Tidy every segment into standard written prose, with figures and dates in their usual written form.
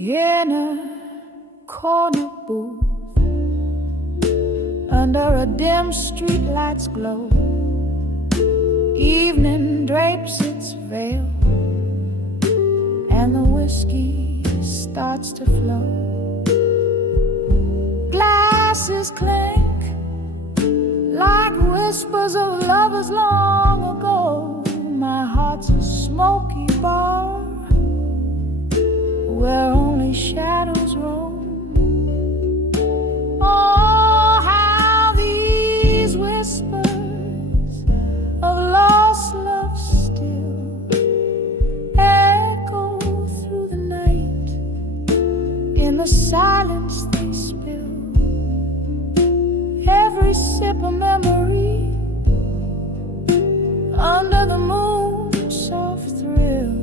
in a corner booth under a dim streetlight's glow. Evening drapes its veil, and the whiskey starts to flow. Glasses clink like whispers of lovers long ago. My heart's a smoky bar where only shadows roam. Oh, how these whispers of lost love still echo through the night. In the silence they spill every sip of memory under the moon's soft thrill.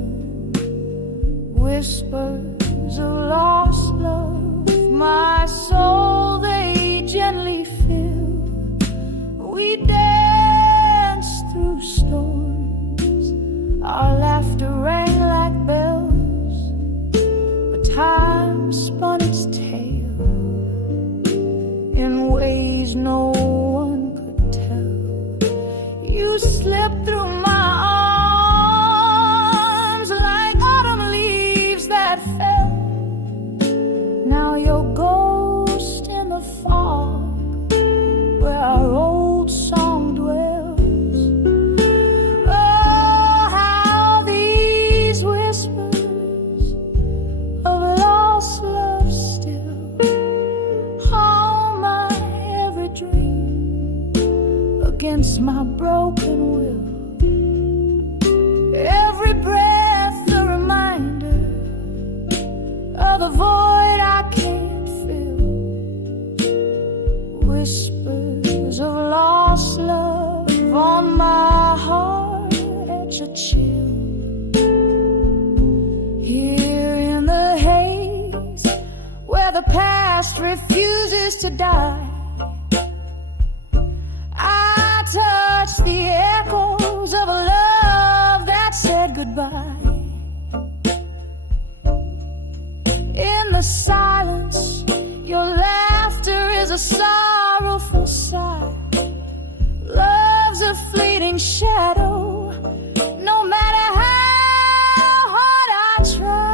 Whispers of lost love, my soul they gently fill. We dance through storms, our laughter rang like bells, but time spun its tale in ways no one could tell. You slipped through my arms like autumn leaves that fell. Now you're ghost in the fog where our old song dwells. Oh, how these whispers of lost love still haunt my every dream against my broken will. Every breath a reminder of the void I can't fill. Whispers of lost love on my heart etch a chill. Here in the haze where the past refuses to die, I touch the echoes of a love that said goodbye. In the silence, your laughter is a sorrowful sigh. Love's a fleeting shadow, no matter how hard I try.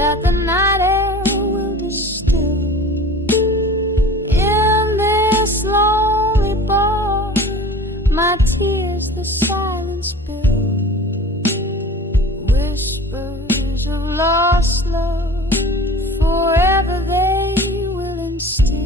That the night air will distill. In this lonely bar, my tears the silence build. Whispers of lost love, forever they will instill.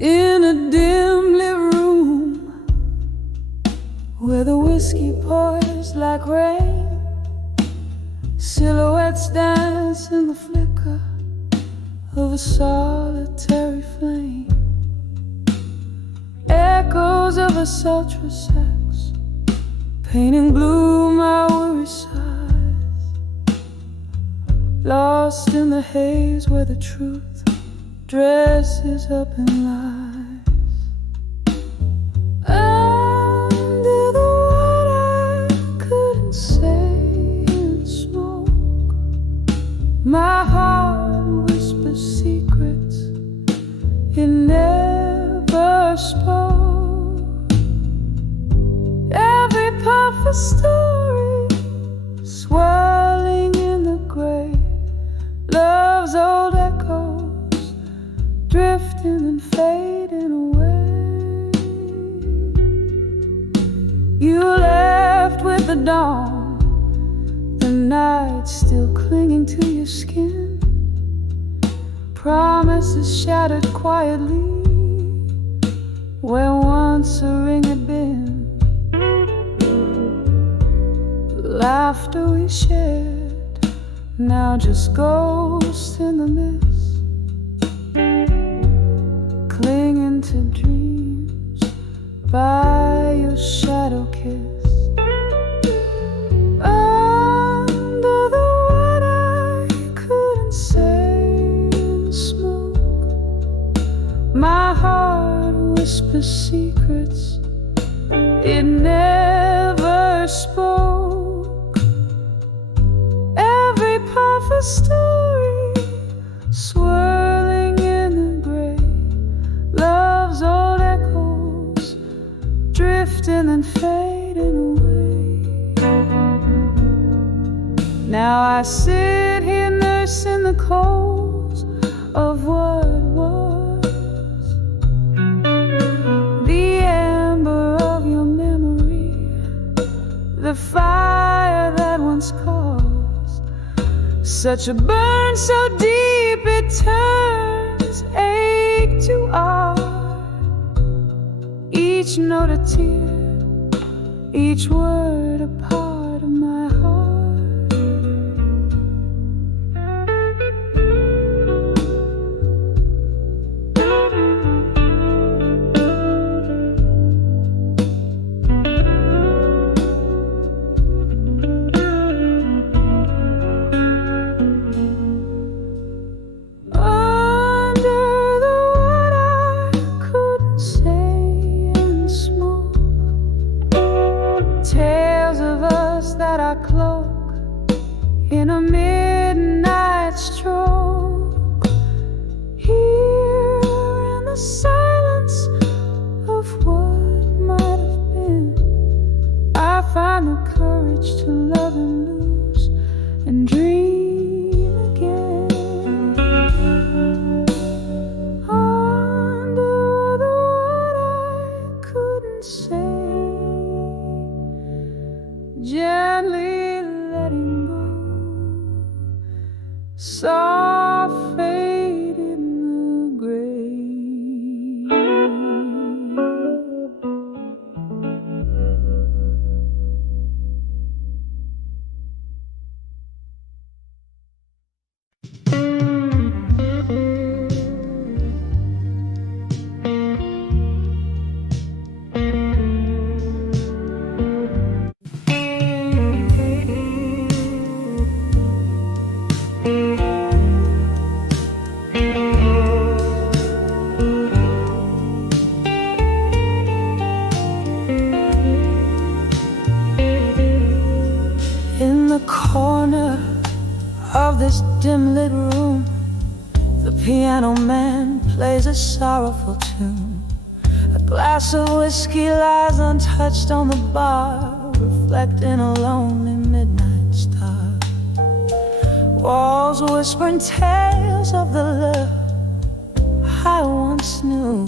In a dimly room where the whiskey pours like rain, silhouettes dance in the flicker of a solitary flame. Echoes of a sultry sex painting blue my weary sighs. Lost in the haze where the truth dresses up in lies. Under the water a story swirling in the gray. Love's old echoes drifting and fading away. You left with the dawn, the night still clinging to your skin. Promises shattered quietly where once a ring had been. Laughter we shared, now just ghosts in the mist, clinging to dreams by your shadow kiss. Under the what I couldn't say in smoke, my heart whispers secrets it never spoke. Every perfect story swirling in the gray. Love's old echoes drifting and fading away. Now I sit here nursing the coals of what was, the amber of your memory, the fire that once caused such a burn so deep it turns ache to art. Each note a tear, each word a part of my heart. That I cloak in a midnight stroke. Here in the silence of what might have been, I find the courage to love and lose and dream again. Under the what I couldn't say, gently letting go, soft fade in the grave. In the corner of this dim-lit room, the piano man plays a sorrowful tune. A glass of whiskey lies untouched on the bar, reflecting a lonely midnight star. Walls whispering tales of the love I once knew,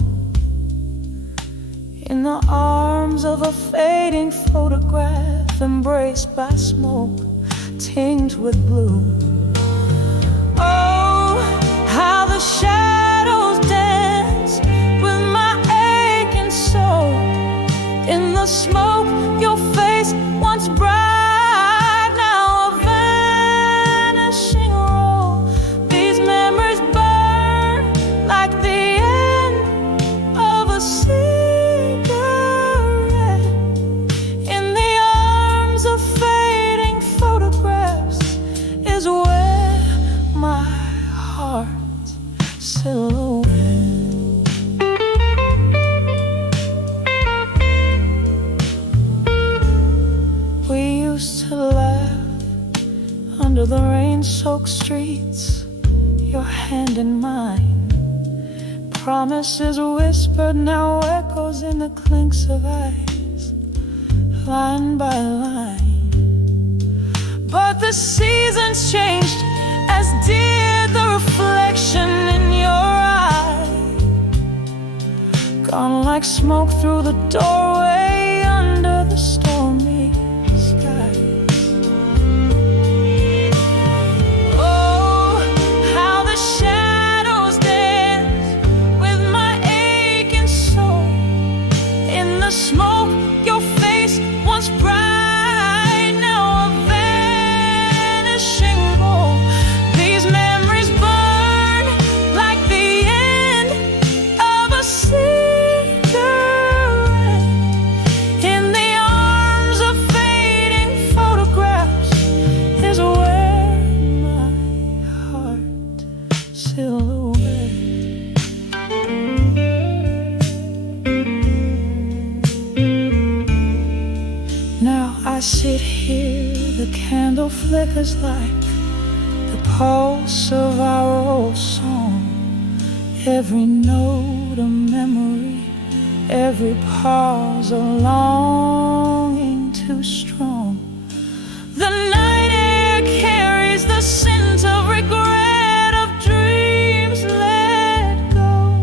in the arms of a fading photograph, embraced by smoke tinged with blue. Oh, how the shadows dance with my aching soul. In the smoke, your face once bright, now a vanishing role. These memories burn like the end of a cigarette. In the arms of fading photographs is where my heart's silhouette. We used to laugh under the rain-soaked streets, your hand in mine. Promises whispered, now echoes in the clinks of ice, line by line. the seasons changed, as did the reflection in your eye. Gone like smoke through the doorway under the stormy skies. Oh, how the shadows dance with my aching soul. In the smoke, your face once bright, now a vanishing glow. These memories burn like the end of a cigarette. In the arms of fading photographs is where my heart silhouette. Now I sit here, the candle flickers like the pulse of our old song. Every note a memory, every pause a longing too strong. The night air carries the scent of regret, of dreams let go.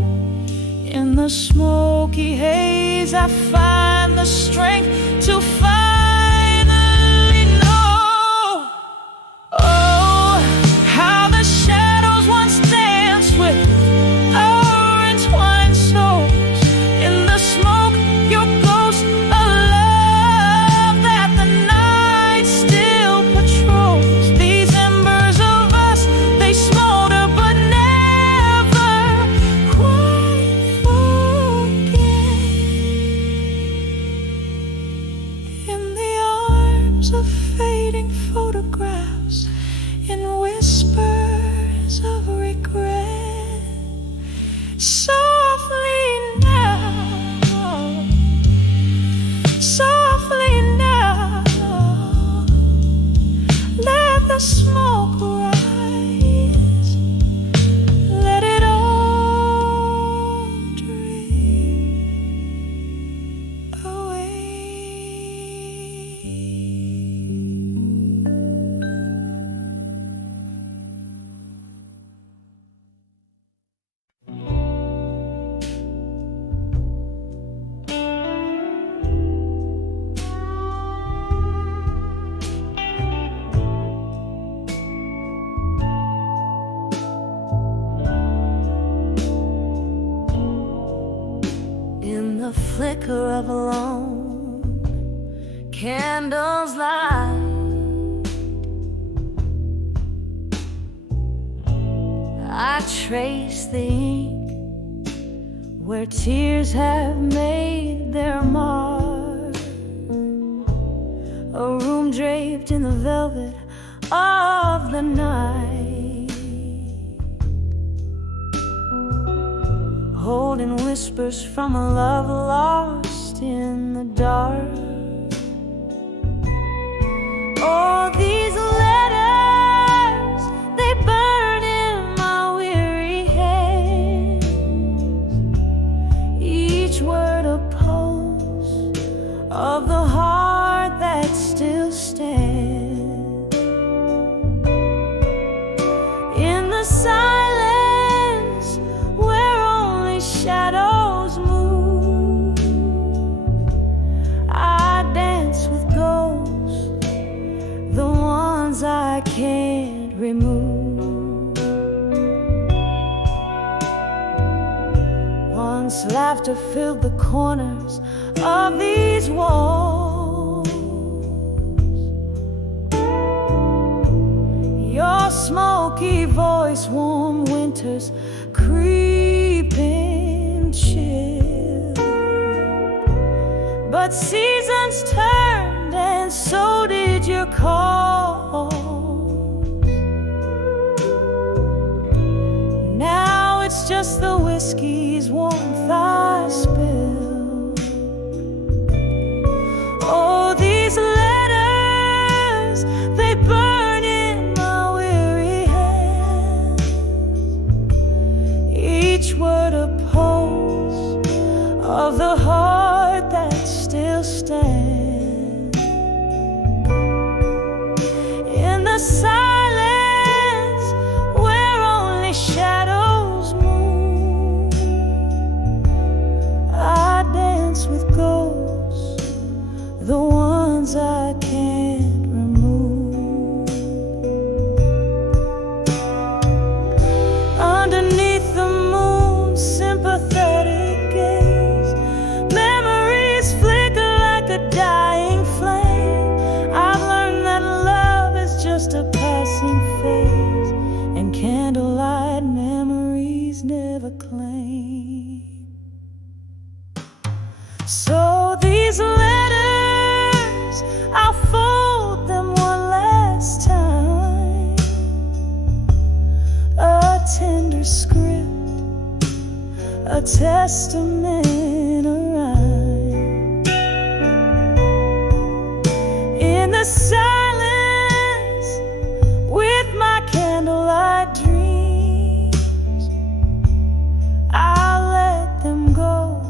In the smoky haze I find the strength to finally know. Oh, how the shadows once danced with our entwined souls. In the smoke, your ghost, a love that the night still patrols. These embers of us, they smolder but never quite forget. In the arms of fading photographs, in whispers of regret, softly now, softly now, let the smoke rise, let it all drift away. In the flicker of a lone candle's light, I trace the ink where tears have made their mark. A room draped in the velvet of the night, holding whispers from a love lost in the dark. Oh, these letters, they burn in my weary hands, each word a pulse of the heart that still stands. In the silence where only shadows move, I dance with ghosts, the ones I can't remove. Once laughter filled the corners of these walls. Your smoky voice, warm winters, creeping chill. But seasons turned and so did your call. Now it's just the whiskey's warmth I spill. Oh, these letters, they burn in my weary hands, each word a pulse of the heart that still stands. In the a testament, a rhyme. In the silence, with my candlelight dreams, I'll let them go,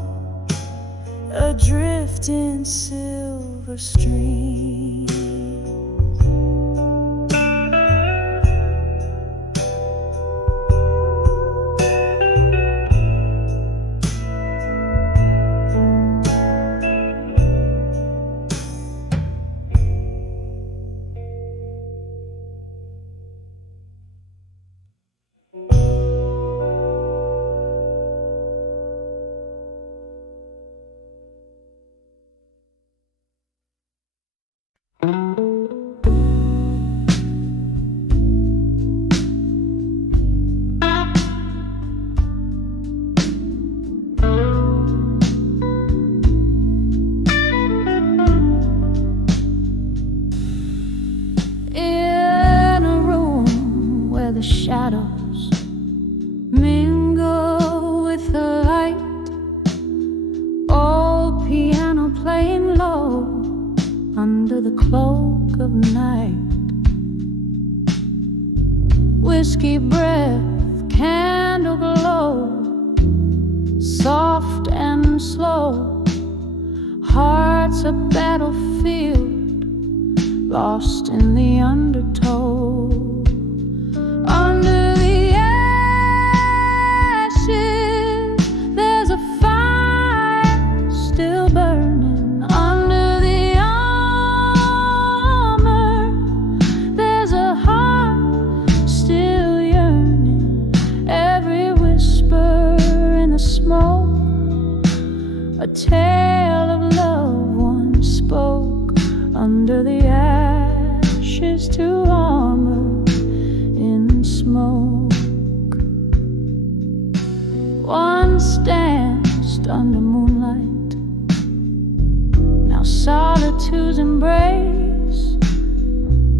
adrift in silver streams. The shadows mingle with the light, old piano playing low under the cloak of night. Whiskey breath, candle glow, soft and slow. Heart's a battlefield, lost in the undertow. Under the ashes, there's a fire still burning. Under the armor, there's a heart still yearning. Every whisper in the smoke, a tale of love once spoke. Under the ashes to armor in smoke. Once danced under moonlight, now solitude's embrace.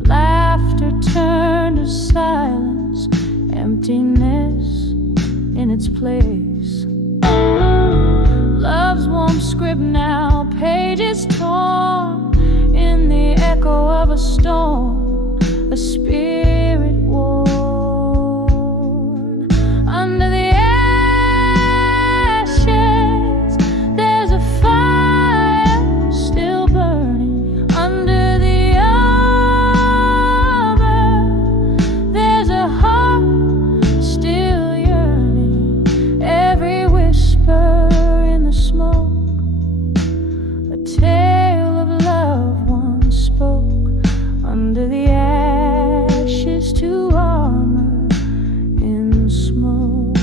Laughter turned to silence, emptiness in its place. Love's warm script now, pages torn in the echo of a storm, a spirit worn. Under the ashes, there's a fire still burning. Under the armor, there's a heart still yearning. Every whisper in the smoke, a tale of love once spoke. Under the ashes to armor in smoke.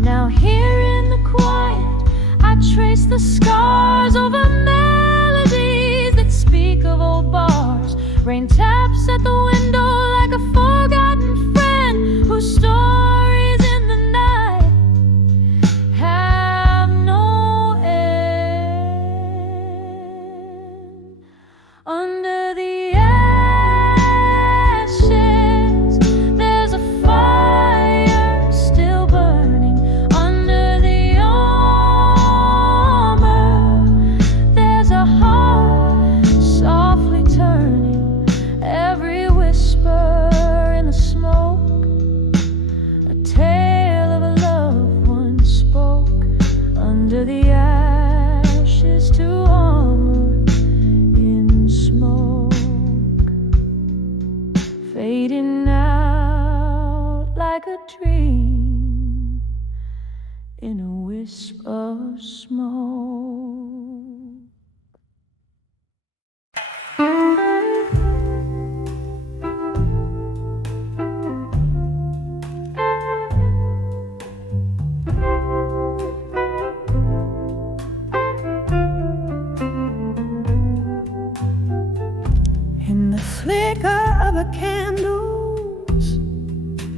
Now here in the quiet, I trace the scars over melodies that speak of old bars. Rain taps at the window like a forgotten friend whose stories in the night have no end. Under the ashes, there's a fire still burning. Under the armor, there's a heart softly turning. Every whisper in the smoke, a tale of a love once spoke. Under the ashes to armor in smoke, fading out like a dream in a wisp of smoke. the candles,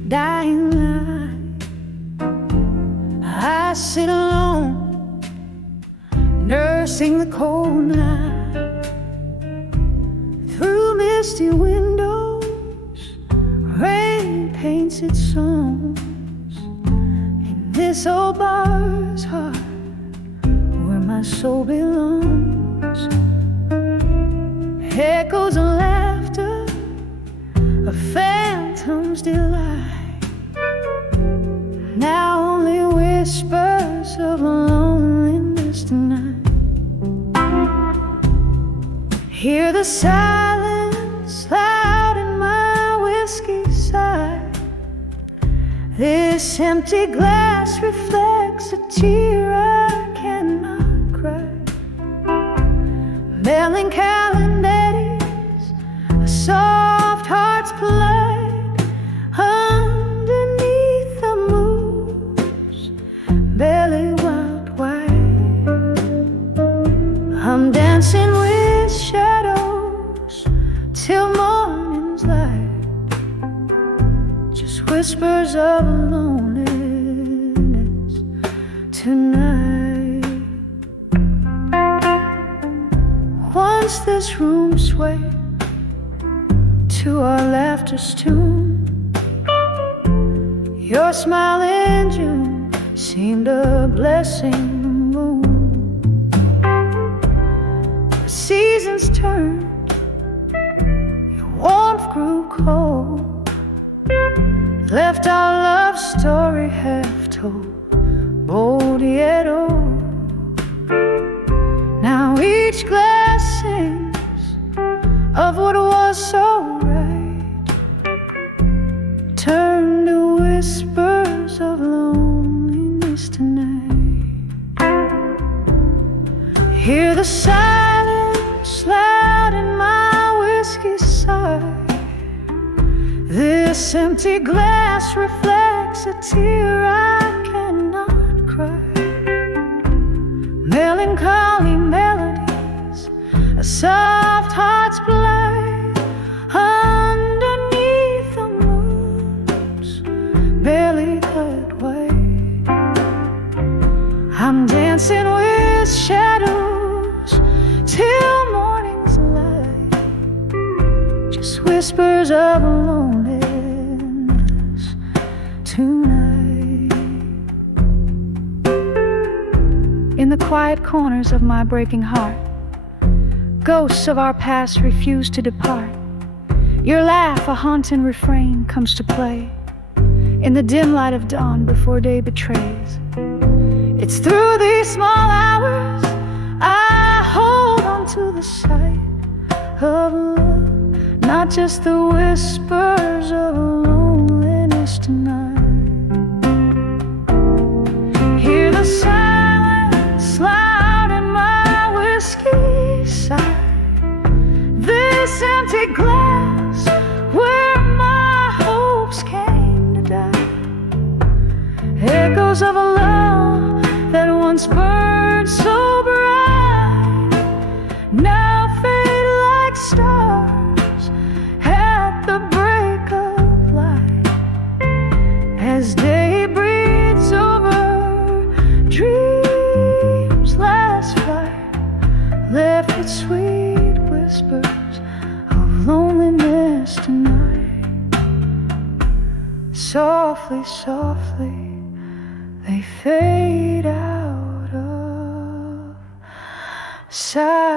dying light. I sit alone, nursing the cold night. Through misty windows, rain paints its songs. In this old bar's heart, where my soul belongs, echoes of laughter, a phantom's delight. Now only whispers of loneliness tonight. Hear the silence loud in my whiskey side. This empty glass reflects a tear I cannot cry. Melancholy eddies, a soft heart's plight. Underneath the moon's belly wild white, I'm dancing with shadows till morning's light. Just whispers of loneliness tonight. Once this room swayed to our laughter's tune. Your smile in June seemed a blessing the moon. The seasons turned, your warmth grew cold, left our love story half told, bold yet old. Now each glass sings of what was so right, turn to whispers of loneliness tonight. Hear the silence loud in my whiskey side. This empty glass reflects a tear I cannot cry. Melancholy melodies, a soft heart's blight. Underneath the moon's barely cut white, I'm dancing with shadows till morning's light. Just whispers of loneliness tonight. In the quiet corners of my breaking heart, ghosts of our past refuse to depart. Your laugh, a haunting refrain, comes to play in the dim light of dawn before day betrays. It's through these small hours I hold on to the sight of love, not just the whispers of loneliness tonight. Hear the silence loud in my whiskey side. This empty glass where my hopes came to die. Echoes of a love that once burned so bright, now fade like stars at the break of light. As day breathes over dreams last flight, left with sweet whispers of loneliness tonight. Softly, softly they fade out of sight.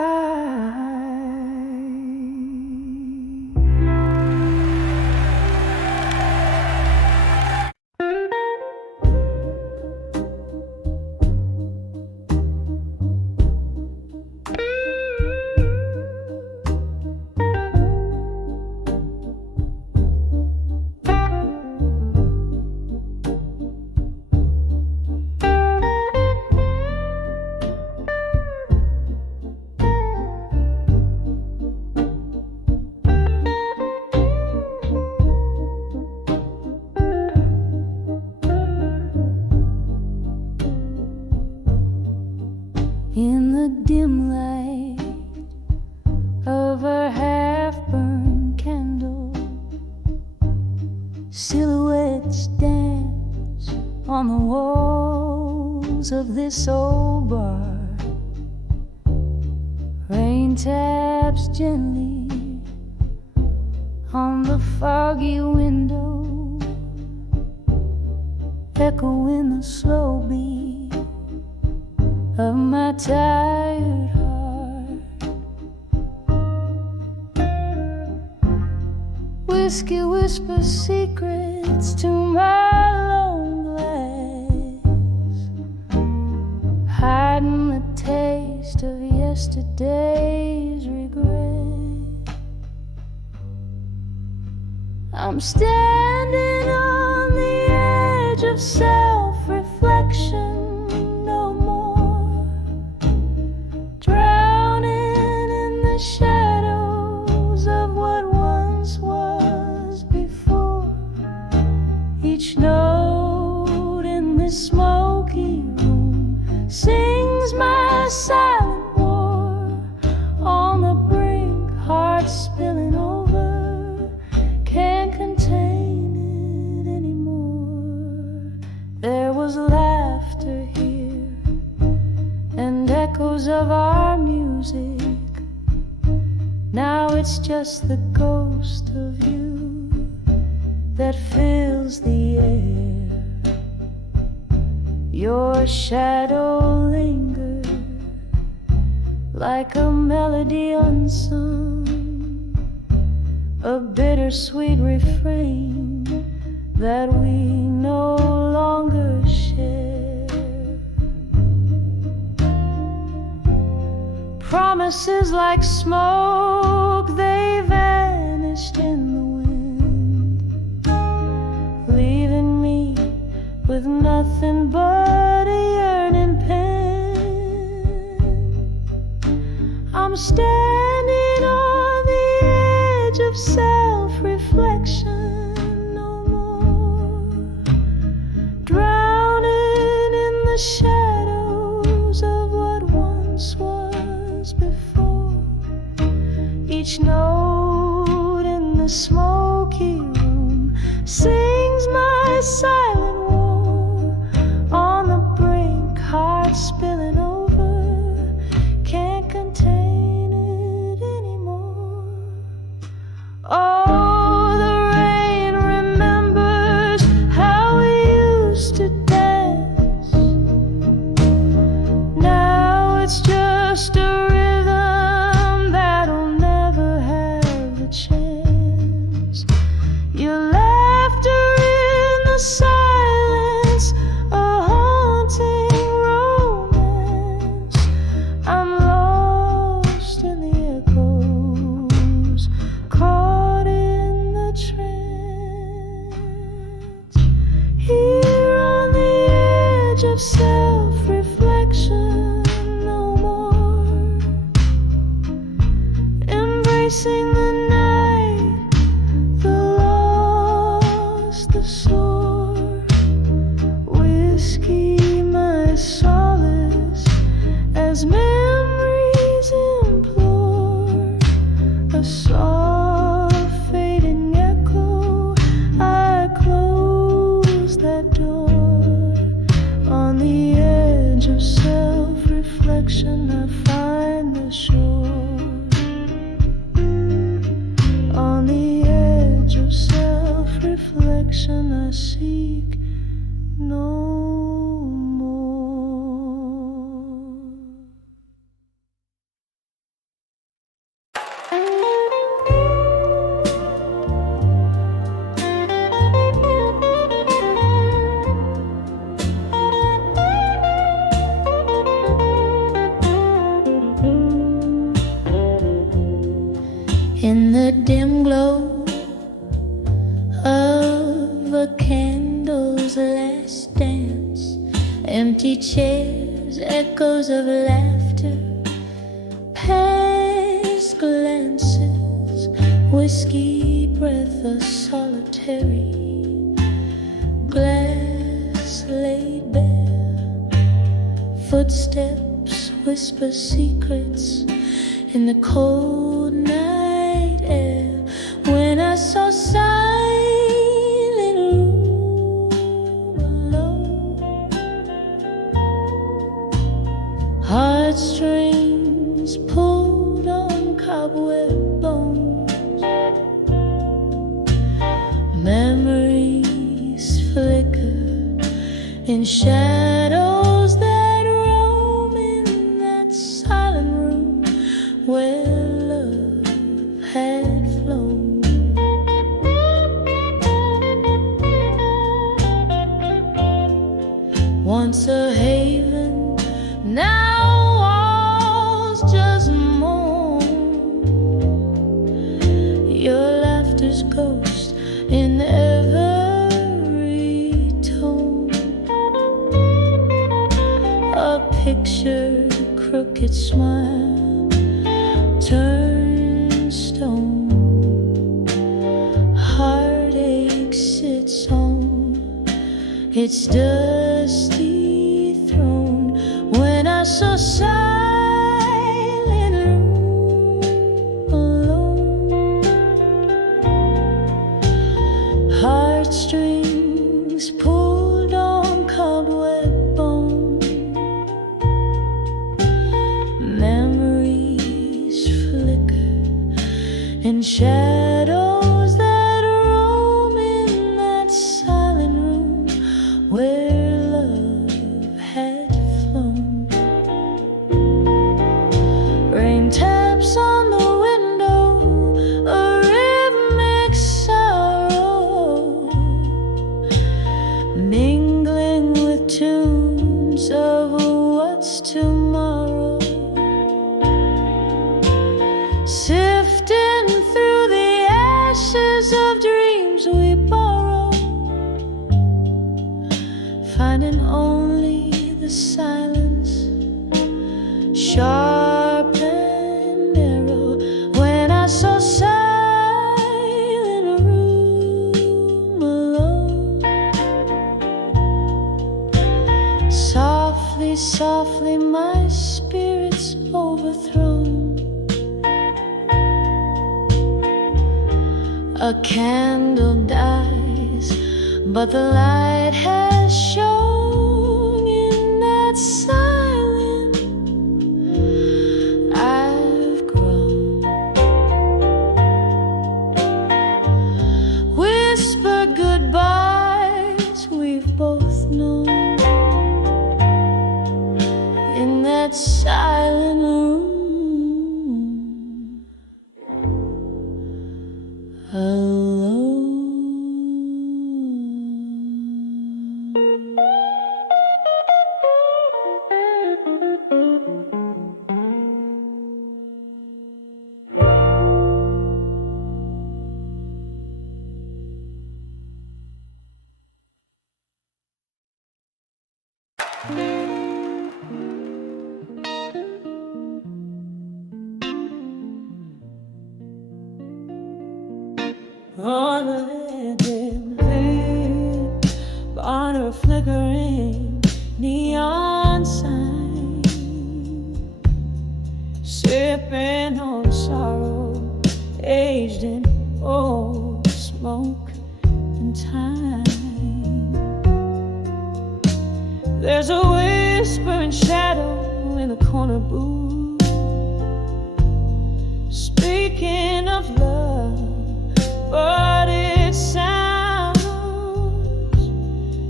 In the dim light of our half-burned candles, lights dance on the walls of this old bar. Rain taps gently on the foggy window, echoing the slow beat of my tired heart. Whiskey whispers secrets to my lone glass, hiding the taste of yesterday's regret. I'm standing on the edge of self-reflection, no more drowning in the shadows of what once was before. Each note in this smoky room sings my silent war. On the brink, heart spilling over, can't contain it anymore. There was laughter here and echoes of our music. Now it's just the ghost of you that fills the air. Your shadow lingers like a melody unsung, a bittersweet refrain that we no longer share. Promises like smoke, they vanished in the wind, leaving me with nothing but a yearning pen. I'm standing on the edge of self-reflection, no more drowning in the shadows of what once was before. Each note in the smoky room sings my silent war. On the brink, heart spilling over, can't contain it anymore. Oh, the rain remembers how we used to dance. Now it's just a rhythm that'll never have a chance. Your laughter in the silence, a haunting romance. I'm lost in the echoes, caught in the trance. Here on the edge of self-reflection, no more embracing the night, the lost, the sore. Whiskey my solace as memories implore. A soft fading echo, I close that door. On the edge of self-reflection, I find the shore. On the edge of self-reflection, I seek no more. In the dim glow of a candle's last dance, empty chairs, echoes of laughter, past glances, whiskey breath, a solitary glass laid bare. Footsteps whisper secrets in the cold night air. When I saw silent in shadows that roam in that silent room where love had flown. Once a haven, now walls just moan. Your laughter's ghost in every tone. A picture, crooked smile, turned stone. Heartache sits on its dusty throne. When I saw silent room alone, heartstrings pulled on cobweb bone, memories flicker in shadows that roam in that silent room where love had flown. Rain taps on the window, a rhythmic sorrow, mingling with tunes of what's tomorrow, sifting through the ashes of dreams we borrow, finding only the silence, sharp and narrow. When I saw silent room alone, softly, softly my spirit's overthrown. A candle dies, but the light has shone in that silent I've grown. Whisper goodbyes we've both known in that silent room alone. On a dim lamp, on a flickering neon sign, sipping on sorrow, aged in old smoke and time. There's a whispering shadow in the corner booth, speaking of love, but it sounds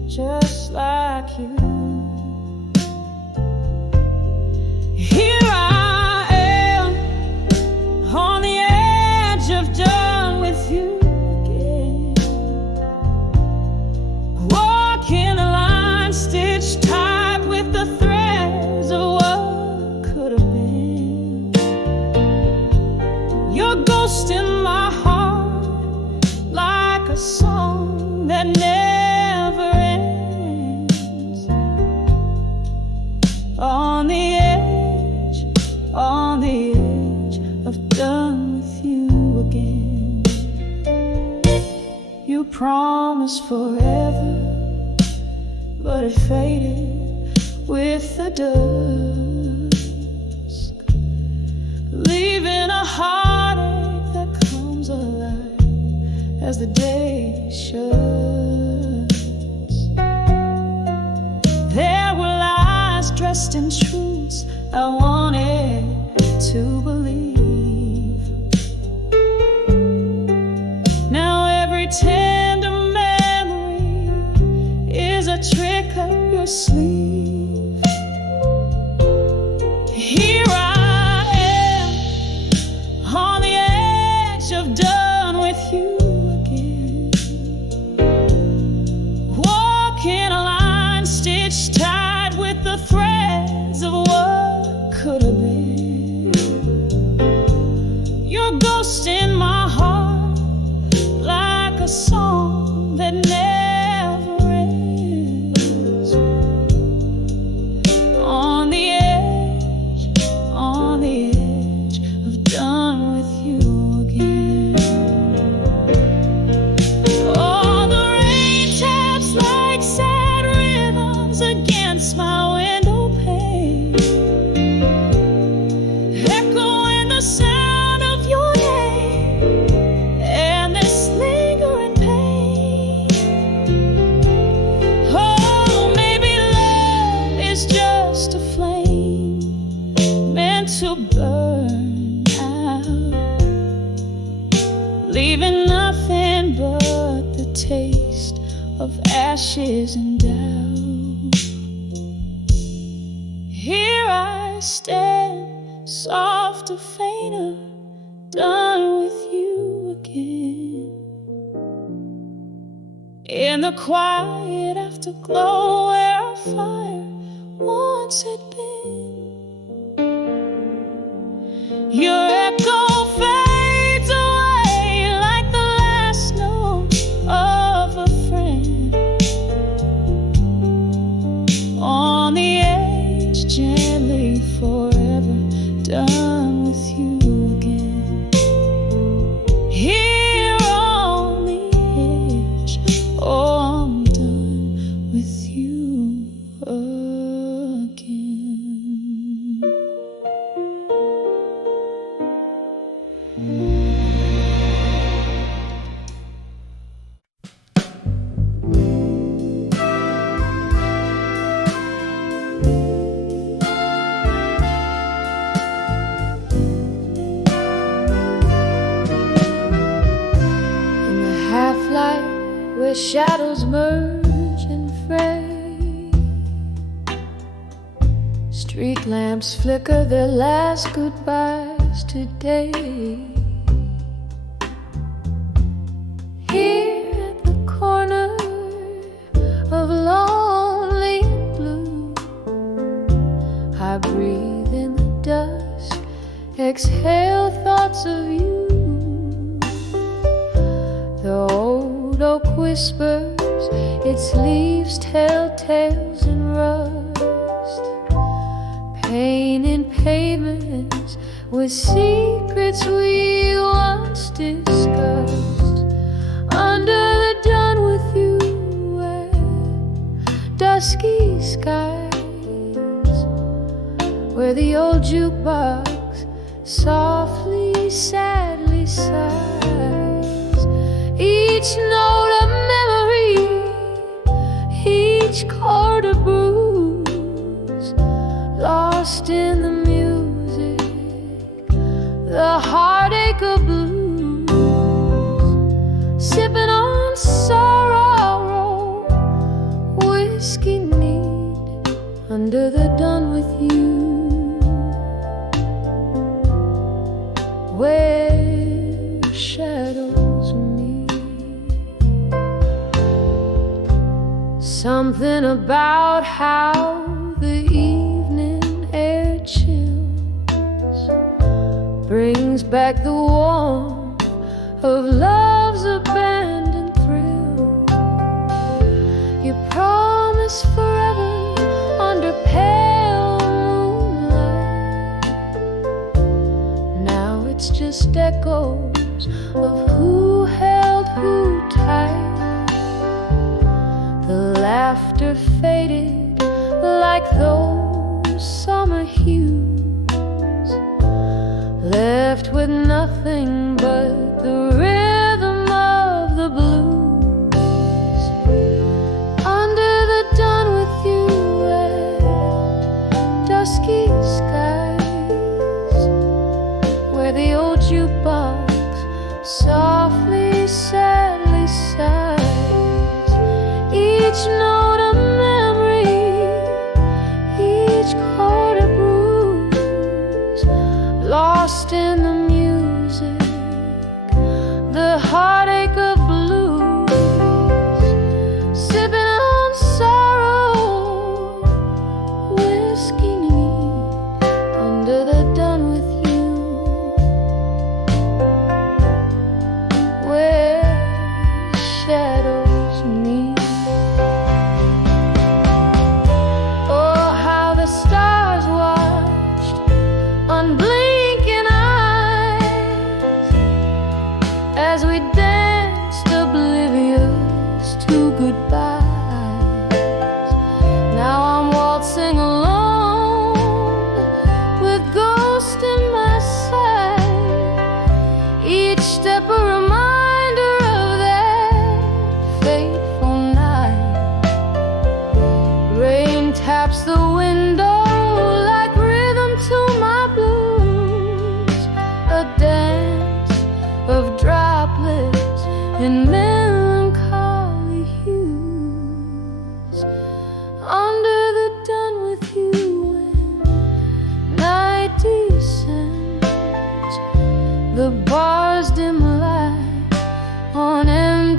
just like you. Here I am, on the edge of done with you again, walking a line stitched tight with the threads of what could have been. Your ghost in my heart, like a song that never ends. On the edge of done with you again. You promised forever, but it faded with the dusk, leaving a heartache that comes alive as the day shuts. There were lies dressed in truths I wanted to believe. Now every tender memory is a trick of Your ghost in my heart, like a song that never ends. On the edge of done with you again. Oh, the rain taps like sad rhythms against my window pane, echoing the sound of your name and this lingering pain. Oh, maybe love is just a flame meant to burn out, leaving nothing but the taste of ashes and doubt. Here I stand, soft, a fainter, done with you again. In the quiet afterglow where our fire once had been, your echo fades away like the last note of a friend. On the edge, gently, forever done with you again. Here on the edge, oh, I'm done with you again. In the half-light where shadows merge and fray, street lamps flicker their last goodbyes today. Here at the corner of lonely blue, I breathe in the dusk, exhale thoughts of you. The old oak whispers, its leaves tell tales in rust, painting pavements with secrets we once discussed. Under the done with you and dusky skies, where the old jukebox softly, sadly sighs. Each note a memory, each chord a bruise, lost in the music, the heartache of blues. Sipping on sorrow, whiskey neat, under the done with you, where shadows meet. Something about how the evening air chills brings back the warmth of love's abandoned thrill. You promised forever under pale moonlight. Now it's just echoes of who held who tight. The laughter faded like those summer hues, left with nothing but the rhythm of the blues. Under the done with you and dusky skies, where the old jukebox softly, sadly sighs. Each note a memory, each chord a bruise, lost in the music, the heartache of blues. Sipping on sorrow, whiskey neat, under the done with you.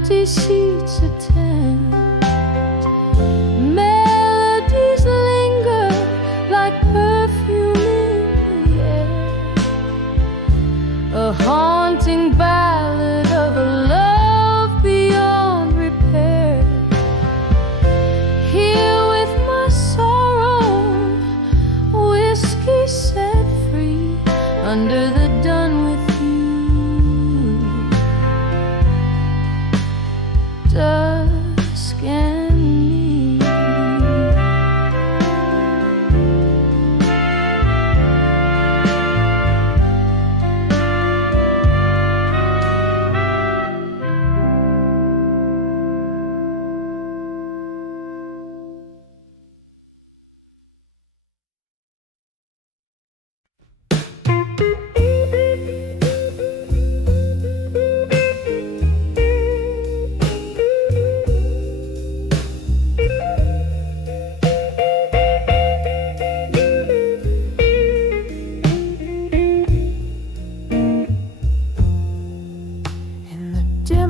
empty seats attend. Melodies linger like perfume in the air, a haunting ballad of a love beyond repair. Here with my sorrow, whiskey set free under the done with dusk and me.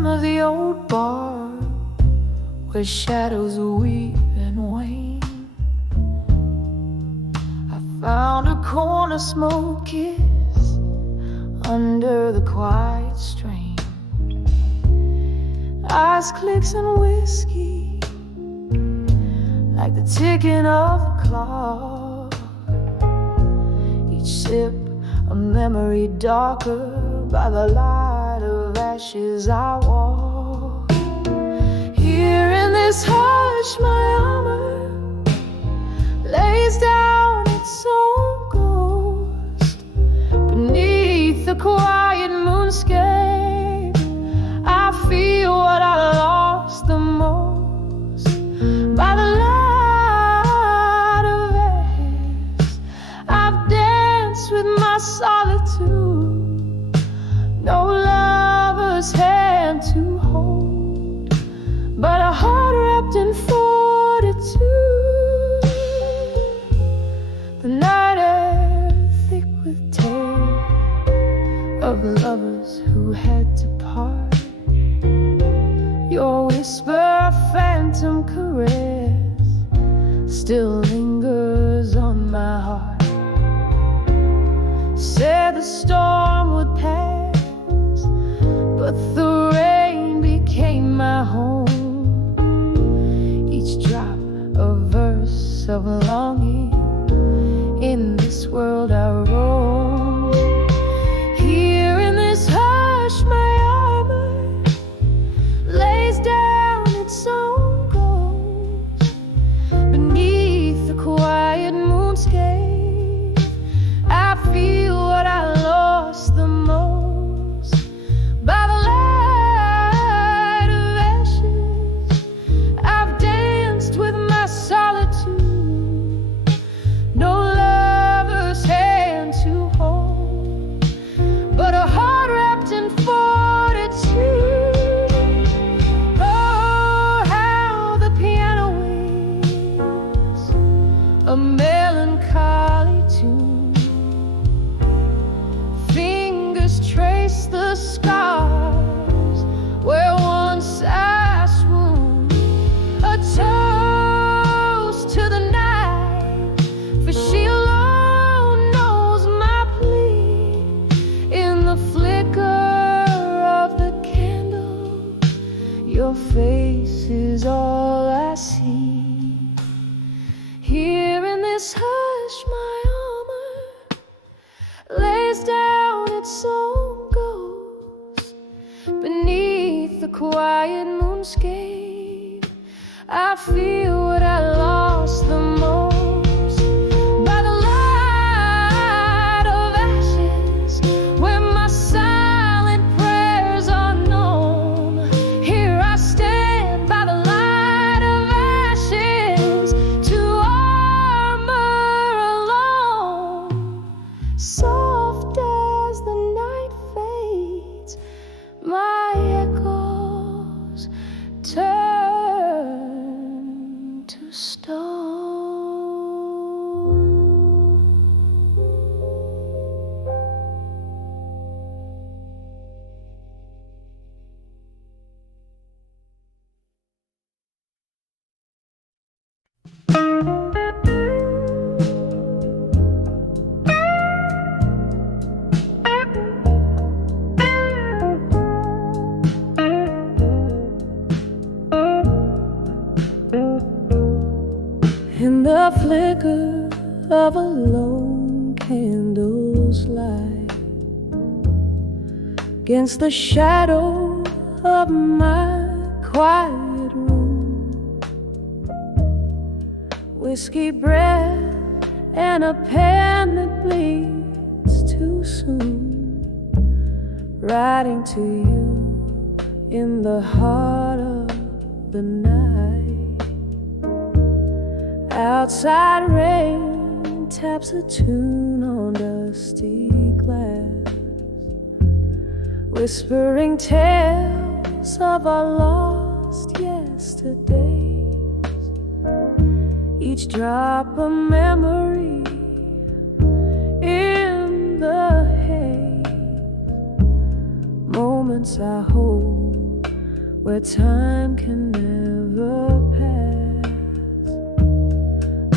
Of the old bar where shadows weep and wane, I found a corner smoke kiss under the quiet strain. Ice clicks and whiskey like the ticking of a clock, each sip a memory darker by the light of ashes. I walk here in this hush, my armor lays down its own ghost beneath the quiet moonscape. I feel what I lost the most by the light of ashes. I've danced with my solitude, no lover's hand to hold, but a heart wrapped in fortitude. The night air thick with tales of lovers who had to part. Your whisper, a phantom caress, still lingers on my heart. Said the storm would pass, but the rain became my home. Each drop a verse of longing, in this world I roam. Here in this hush, my armor lays down its own ghost beneath the quiet moonscape. I feel what I lost the most by the light of ashes. I've danced with my solitude, no lover's hand to hold, but a heart wrapped in fortitude. Oh, how the piano waits a melancholy tune. Fingers trace the scars where once I swooned. A toast to the night, for she alone knows my plea. In the flicker of the candle, your face is all I see. Here in this hush, my armor lays down its own ghost beneath the quiet moonscape. I feel what I lost the most by the light of ashes, where my silent prayers are known. Here I stand by the light of ashes to armor alone. Soft as the night fades, my echoes turn to flicker of a lone candle's light against the shadow of my quiet room. Whiskey breath and a pen that bleeds too soon, writing to you in the heart of the night. Outside rain taps a tune on dusty glass, whispering tales of our lost yesterdays. Each drop a memory in the haze, moments I hold where time can never pass.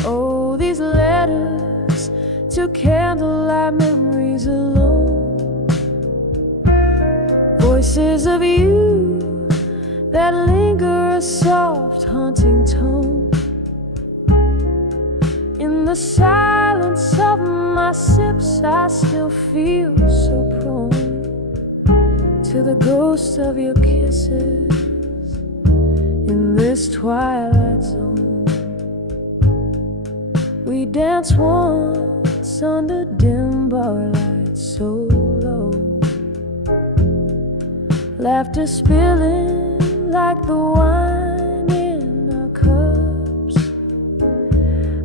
Oh, these letters to candlelight memories alone, voices of you that linger, a soft haunting tone. In the silence of my sips, I still feel so prone to the ghost of your kisses in this twilight zone. We danced once under dim bar lights so low, laughter spilling like the wine in our cups.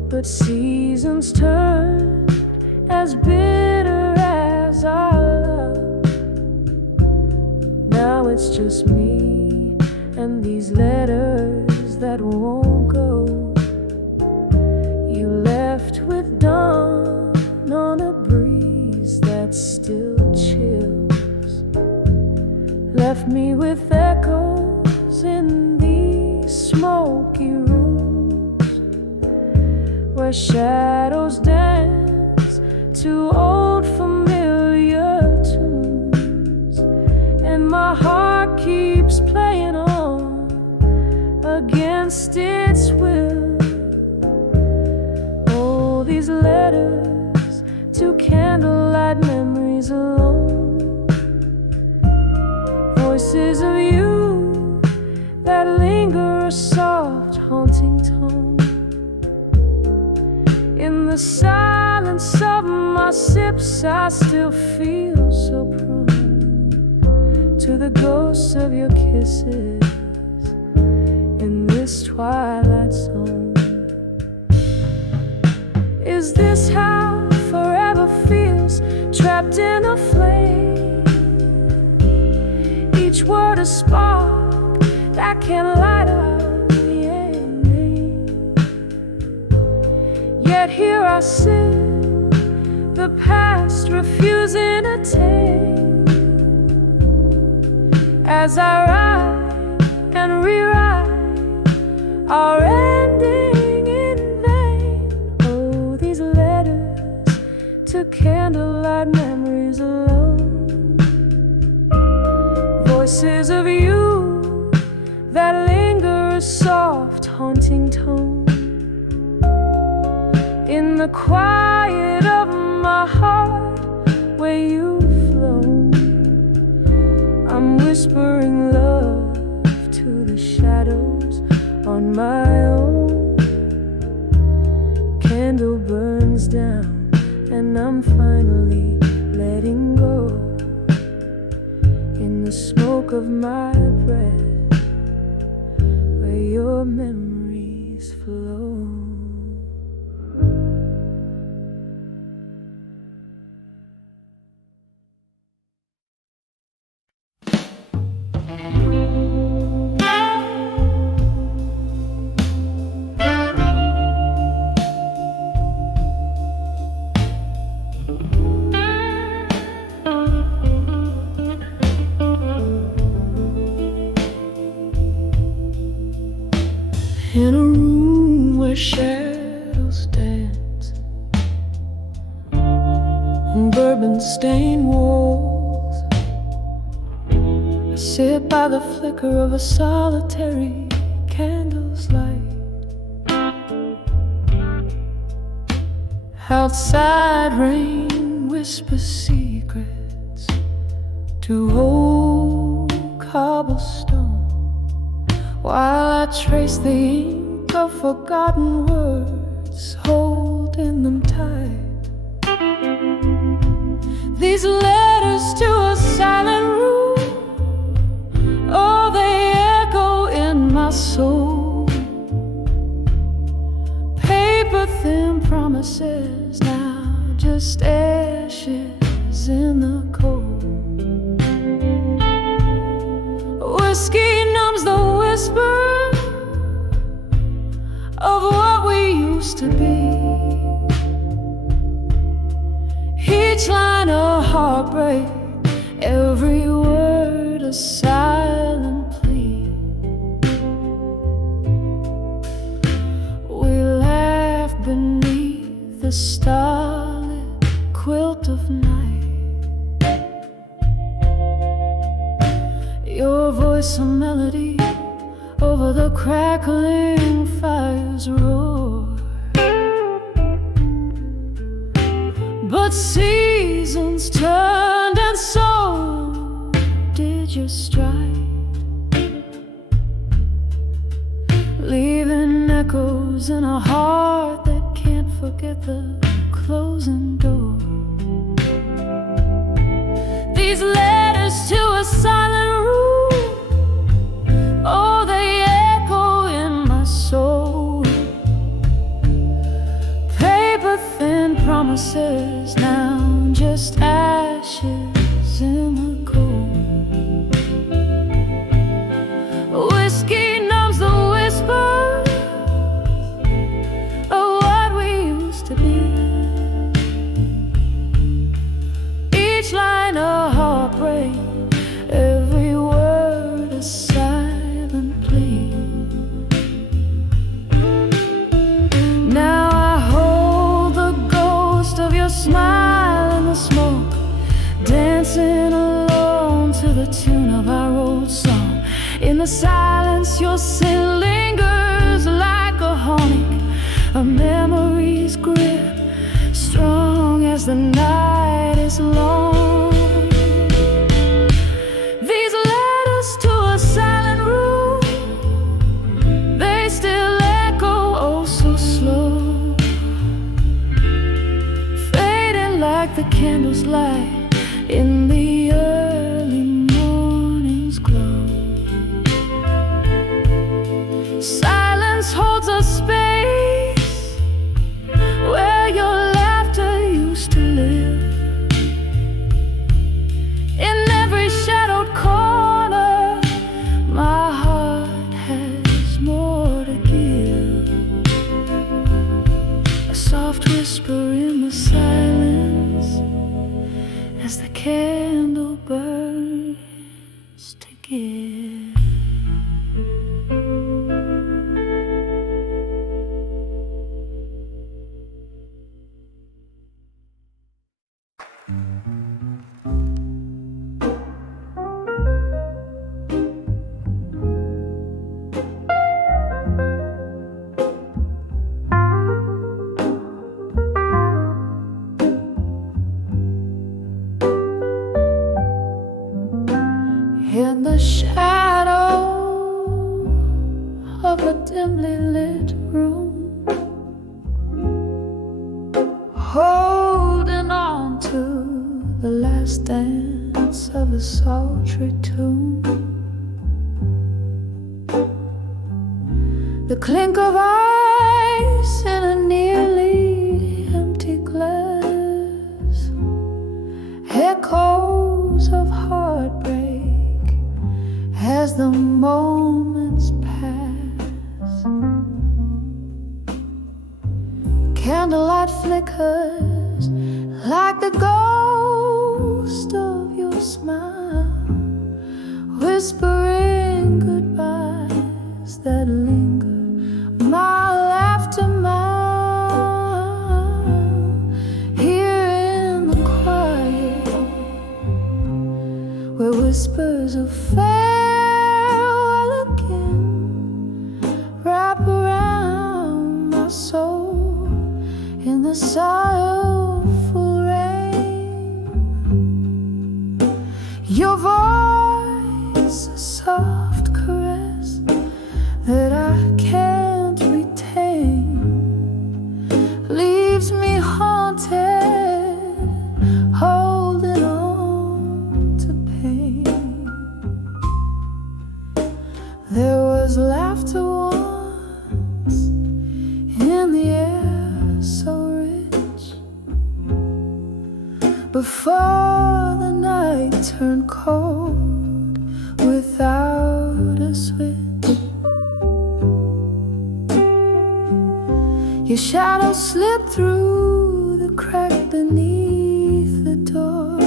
But seasons turn as bitter as our love. Now it's just me and these letters that won't go. You left with dawn on a breeze that still chills, left me with echoes in these smoky rooms where shadows dance to old familiar tunes, and my heart keeps playing on against its will. Oh, these letters to candlelight memories alone, voices of you that linger, a soft haunting tone. In the silence of my sips, I still feel so prone to the ghosts of your kisses in this twilight zone. Is this how forever feels, trapped in a flame? Each word a spark that can light up the ending. Yet here I sit, the past refusing to take, as I write and rewrite our ending in vain. Oh, these letters to candlelight memories alone, voices of you that linger, a soft haunting tone. In the quiet of my heart where you've flown, I'm whispering love to the shadows on my own. Candle burns down and I'm finally letting go. In the smoke of my breath where your memories flow. In a room where shadows dance on bourbon-stained walls, I sit by the flicker of a solitary candle's light. Outside rain whispers secrets to old cobblestone, while I trace the ink of forgotten words, holding them tight. These letters to a silent room, oh, they echo in my soul. Paper thin promises, now just ashes in the cold. Whiskey numbs the whisper of what we used to be. Each line a heartbreak, every word a silent plea. We laugh beneath the starlit quilt of night. Your voice a melody over the crackling fire's roar. But seasons turned, and so did your stride, leaving echoes in a heart that can't forget the closing door. These letters to a silent room, oh, they echo in my soul. Paper thin promises, now just ashes in the cold. Whiskey numbs the whisper of what we used to be. Each line a heartbreak, every word a silent plea. Now I hold the ghost of your smile in the smoke, dancing alone to the tune of our old song. In the silence your sin lingers like a haunting, a memory's grip, strong as the night is long. These letters to a silent room, they still echo oh so slow, fading like the candles light in the early morning's glow. Silence holds a space where your laughter used to live. In every shadowed corner, my heart has more to give. A soft whisper in the silence as the candle burns to give. In the shadow of a dimly lit room, holding on to the last dance of a sultry tune, the clink of ice in a nearly empty glass, echoes of heartbreak as the moments pass. Candlelight flickers like the ghost of your smile, whispering goodbyes that linger mile after mile. Here in the quiet, where whispers of farewell wrap around my soul, in the silence Your voice, a soft caress that I can't retain, leaves me haunted, holding on to pain. There was laughter once in the air so rich, before the night turned cold without a switch. Your shadow slipped through the crack beneath the door,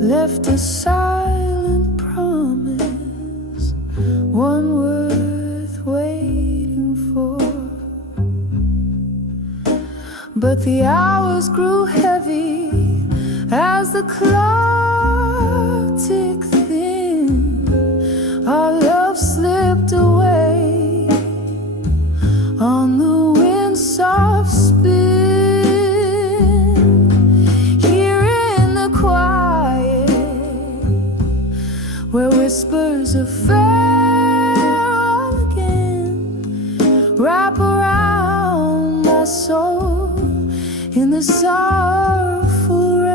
left a silent promise, one worth waiting for. But the hours grew heavy as the clock ticked thin. Our love slipped away on the wind's soft spin. Here in the quiet, where whispers of farewell again wrap around my soul in the sorrowful rain.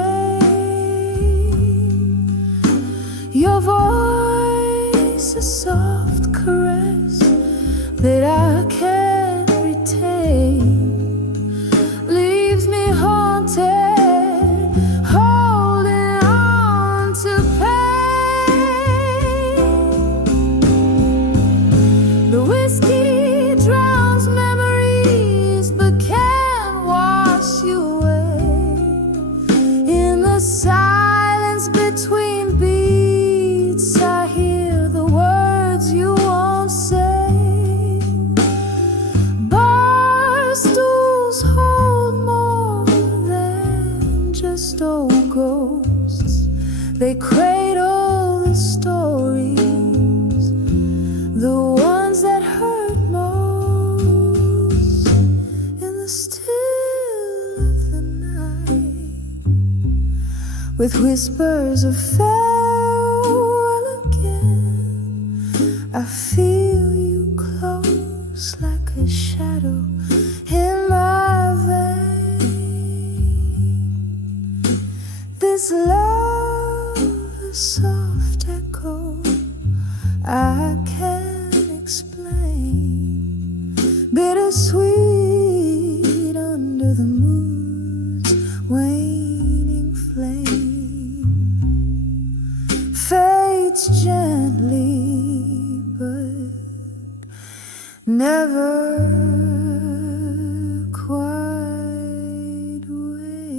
Your voice, a soft caress that I can't retain, leaves me haunted, holding on to pain. The whiskey drowns memories but can't wash you away. In the silence between beats, I hear the words you won't say. Bar stools hold more than just old ghosts. They cradle the stories, the ones that hurt most, in the still of the night, with whispers of farewell again. I feel you close like a shadow in my vein. This love, a soft echo I can't explain, bittersweet under the moon's waning flame, fades gently but never quite wanes.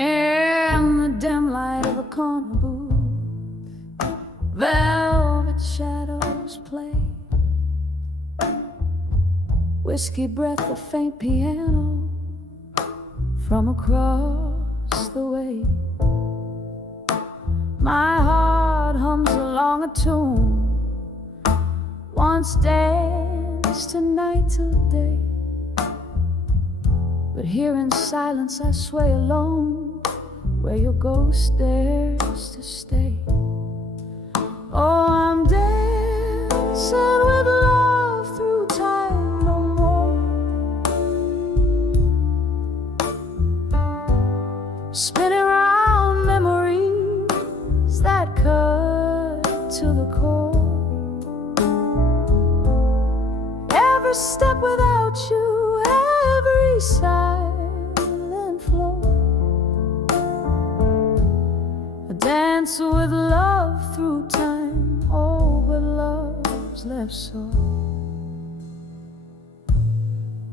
In the dim light of a corner booth, velvet shadows play, whiskey breath, a faint piano from across the way. My heart hums along a tune once danced tonight till day, but here in silence I sway alone where your ghost dares to stay. Oh, I'm dancing with love through time no more, spinning round memories that cut to the core. Every step without you, every silent flow, a dance with love through time. Oh, but love's left so.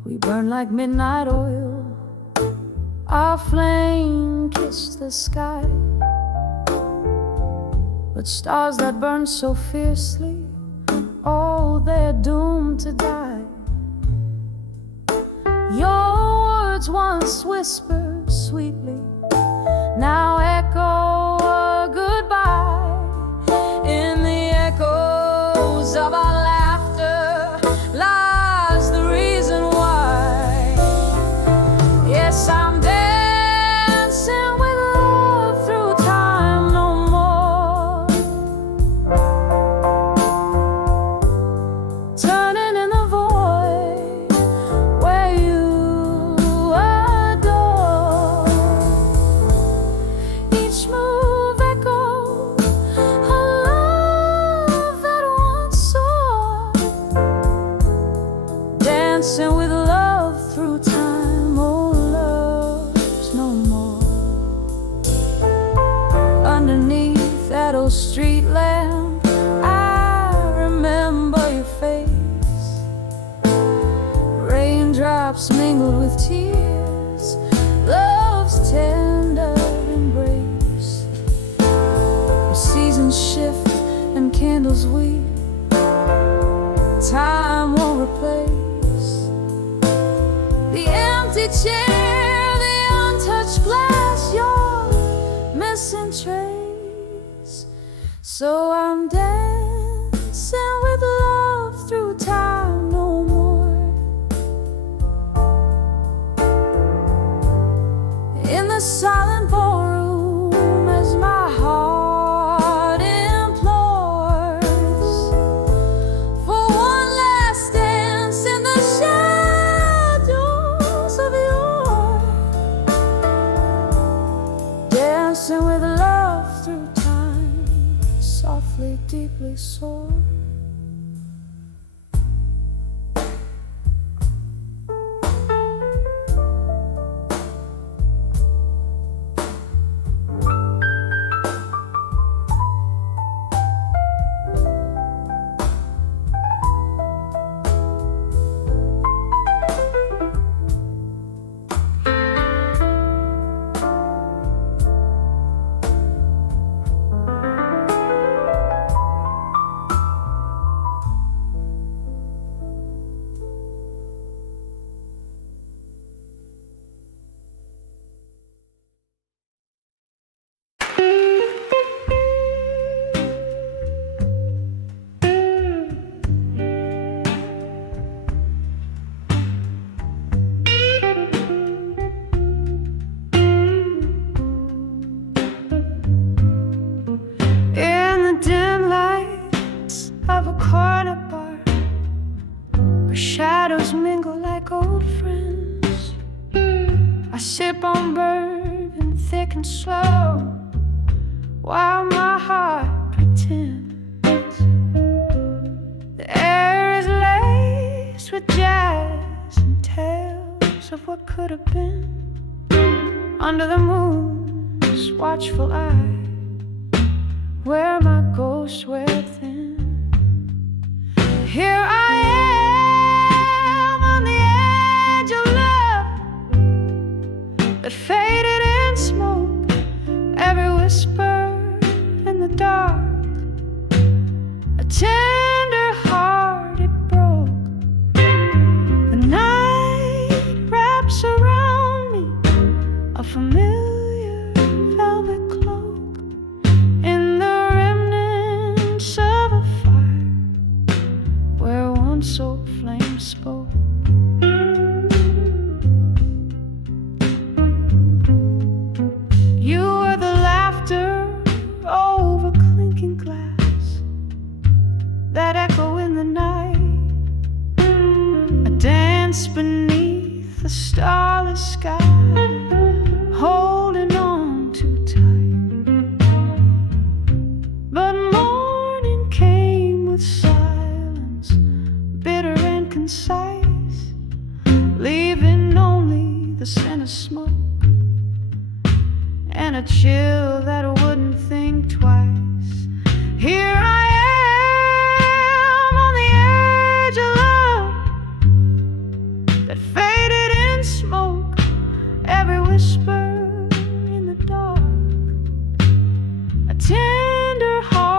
We burn like midnight oil, our flame kissed the sky. But stars that burn so fiercely, oh, they're doomed to die. Your words once whispered sweetly now echo a goodbye. In the echoes of our laughter lies the reason why. Yes, I'm dancing with love through time no more, turning in the void where you adore. Each move echoed a love that once soared, dancing with love through time, oh, love's no more. Underneath that old street lamp, I remember your face. Raindrops mingled with tears, love's tender embrace. Where seasons shift and candles weep, time won't replace the empty chair, the untouched glass, your missing trace. So I'm dancing with love through time no more. In the silent ballroom as my heart implores for one last dance in the shadows of yore, dancing with love through time, softly, deeply sore. In the dim lights of a corner bar, where shadows mingle like old friends, I sip on bourbon thick and slow, while my heart pretends the air is laced with jazz and tales of what could have been. Under the moon's watchful eye, where my ghosts wear thin, here I am on the edge of love that faded in smoke. Every whisper in the dark, a tender heart it broke. The night wraps around me a familiar velvet cloak, in the remnants of a fire where once old flame spoke. You were the laughter over clinking glass, that echo in the night, a dance beneath the starless sky, holding on too tight. But morning came with silence, bitter and concise, leaving only the scent of smoke and a chill that wouldn't think twice. Here I am on the edge of love that faded in smoke. Every whisper in the dark, a tender heart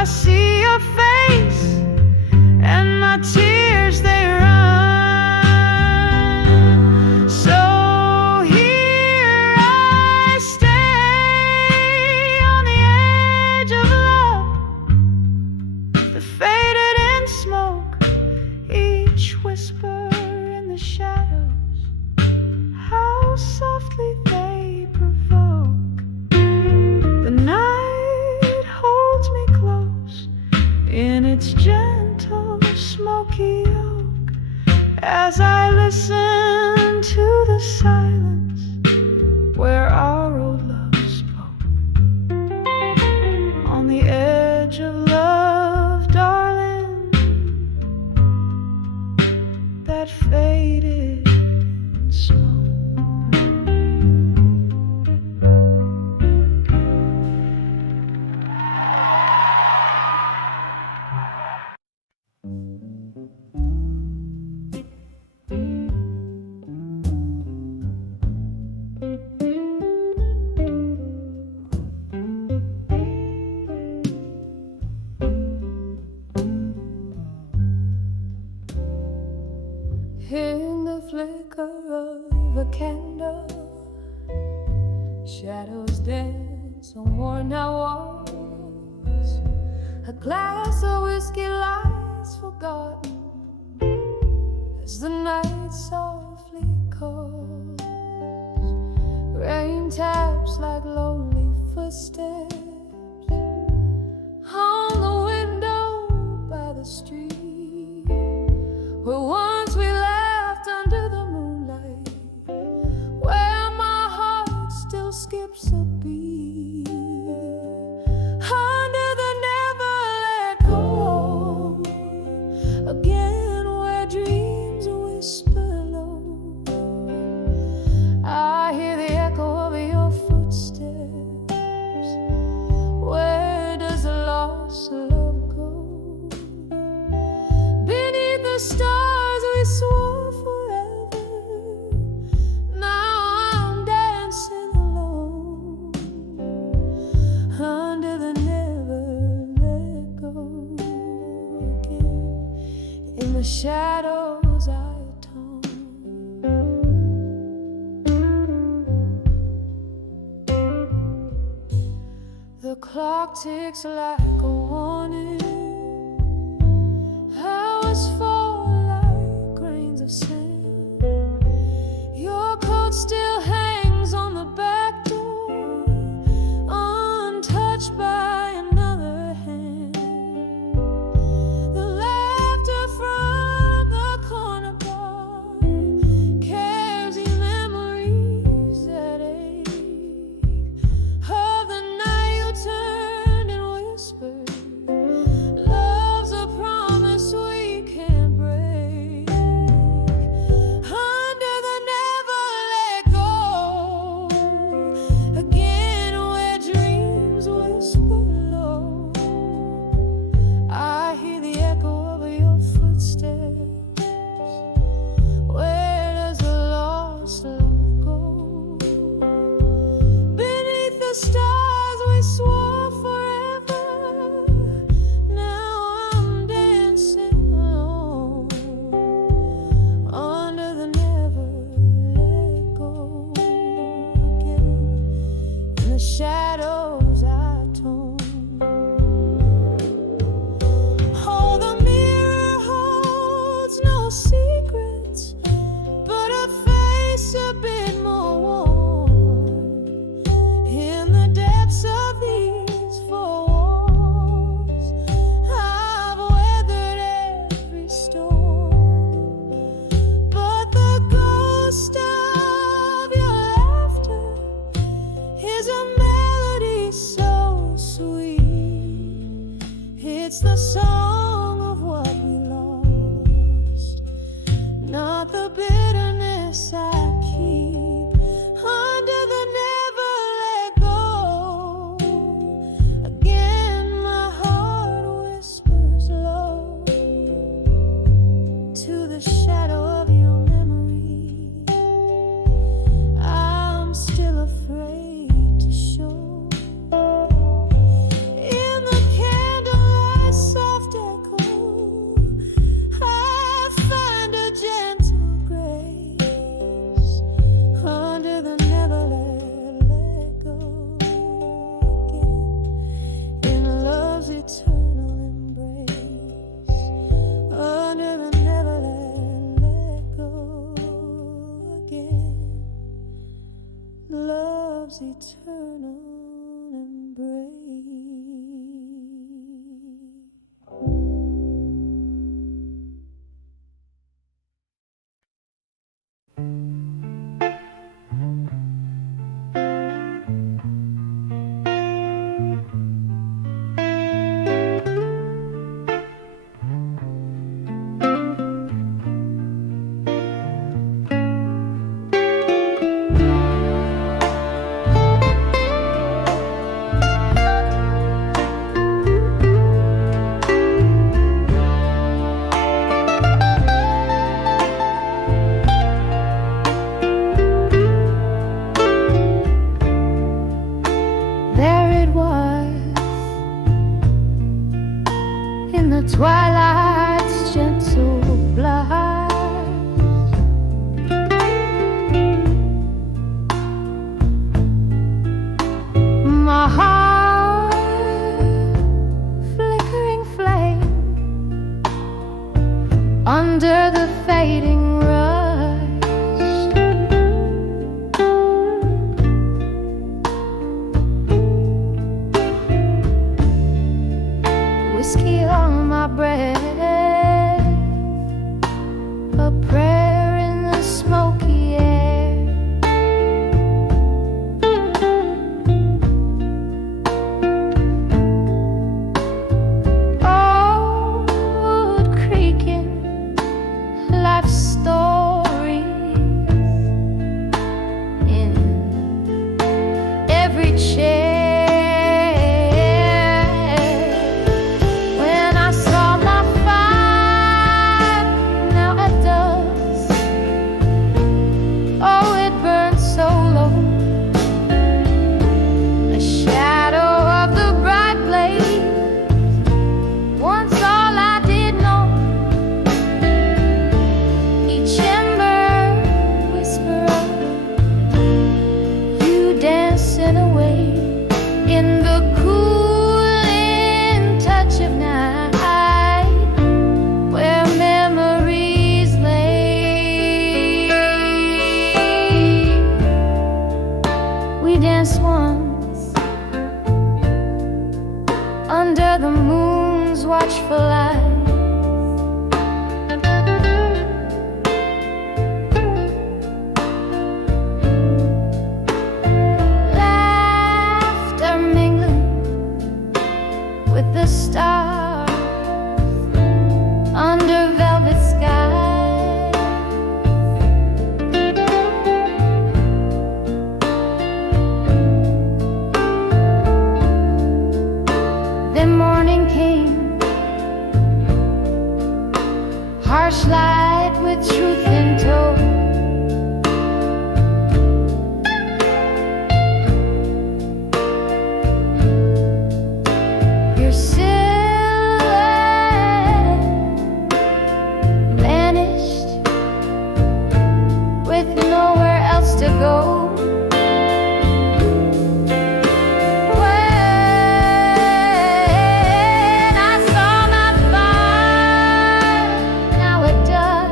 I see your face and my tears they run. So here I stay on the edge of love, the faded in smoke, each whisper in the shadows, how softly they provoke. The night holds me close in its gentle smoky oak, as I listen to the silence where our old love spoke. On the edge of love, darling, that faded smoke. In the flicker of a candle, shadows dance on worn-out walls. A glass of whiskey lies forgotten as the night softly calls. Rain taps like lonely footsteps on the window by the street where once we laughed under the moonlight, where my heart still skips a beat, under the never let go, again where dreams whisper low. I hear the echo of your footsteps. Where does the lost love go? Beneath the stars we swore forever, now I'm dancing alone, under the never let go again. In the shadows I atone. The clock ticks like a warning, hours fall like grains of sand. Your coat still hangs on the back door, untouched by another hand. The laughter from the corner bar carries you memories that ache of the night you turned and whispered, love's a promise we can't break. Under the never let go, again where dreams whisper low. I hear the echo of your footsteps. Where does the lost love go? Beneath the stars we swore forever, now I'm dancing alone, under the never let go again. In the shadows I tone. Oh, the mirror holds no secrets, but a face a bit more worn. In the depths of these four walls, I've weathered every storm, but the ghost of your laughter is a melody so sweet. It's the song of what we lost, not the bitterness I keep. Under the never let go, again my heart whispers low to the shadow of your memory. I'm still afraid to show. In the candlelight in the twilight's gentle blast. My heart, flickering flame under the fading rust. Whiskey on my breath, a prayer in the smoky air. Old creaking life stories in every chair. Away in the cooling touch of night, where memories lay. We danced once under the moon's watchful light. With the stars under velvet sky. Then morning came, harsh light with truth in tow. Your silhouette vanished with nowhere else to go. When I saw my fire, now it does.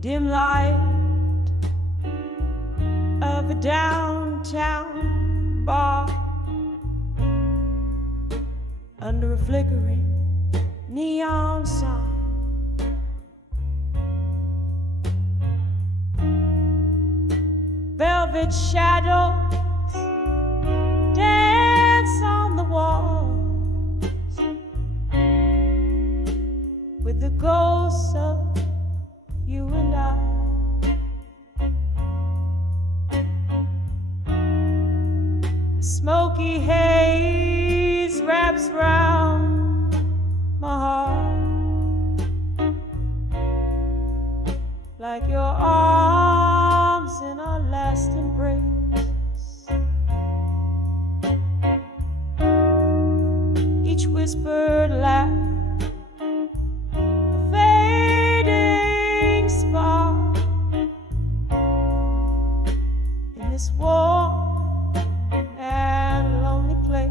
dim light of a downtown bar under a flickering neon sign. Velvet shadows dance on the walls with the ghosts of you and I. Smoky haze wraps round my heart like your arms in our last embrace. Each whispered laugh, a fading spark in this warm and lonely place.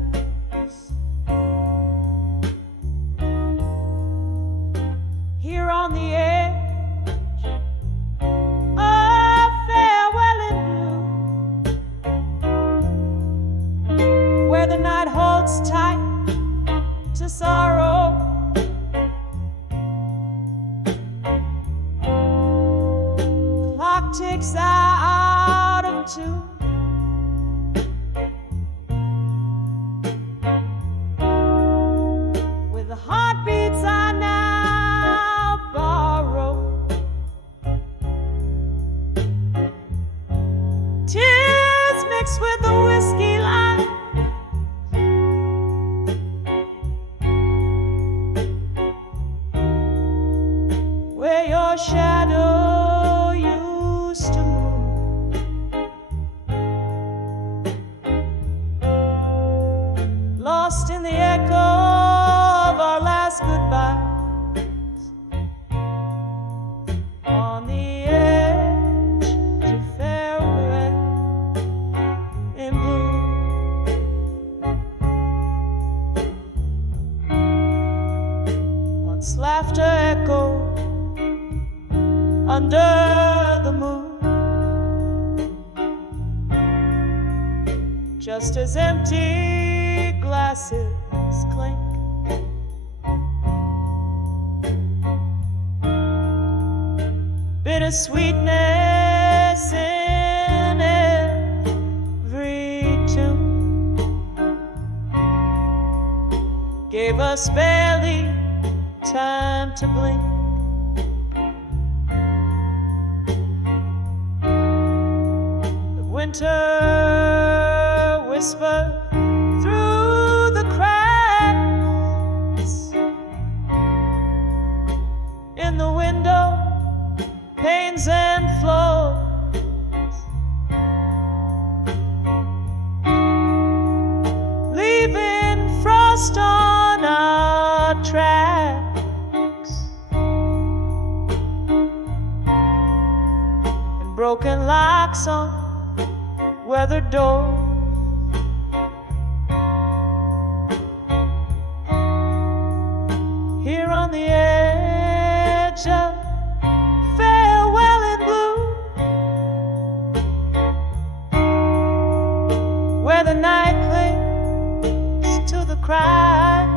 Here on the edge of farewell in blue, where the night holds tight to sorrow, clock ticks out of tune. With the heartbeats I now borrow, tears mixed with the whiskey lime, where your shadow used to move, lost in the echo of our last goodbyes on the edge to farewell in blue. Once laughter echoed under the moon, just as empty glasses clink. Bittersweetness in every tune gave us barely time to blink. Winter whispered through the cracks in the window panes and floors, leaving frost on our tracks and broken locks on weathered doors. Here on the edge of farewell in blue, where the night clings to the cry,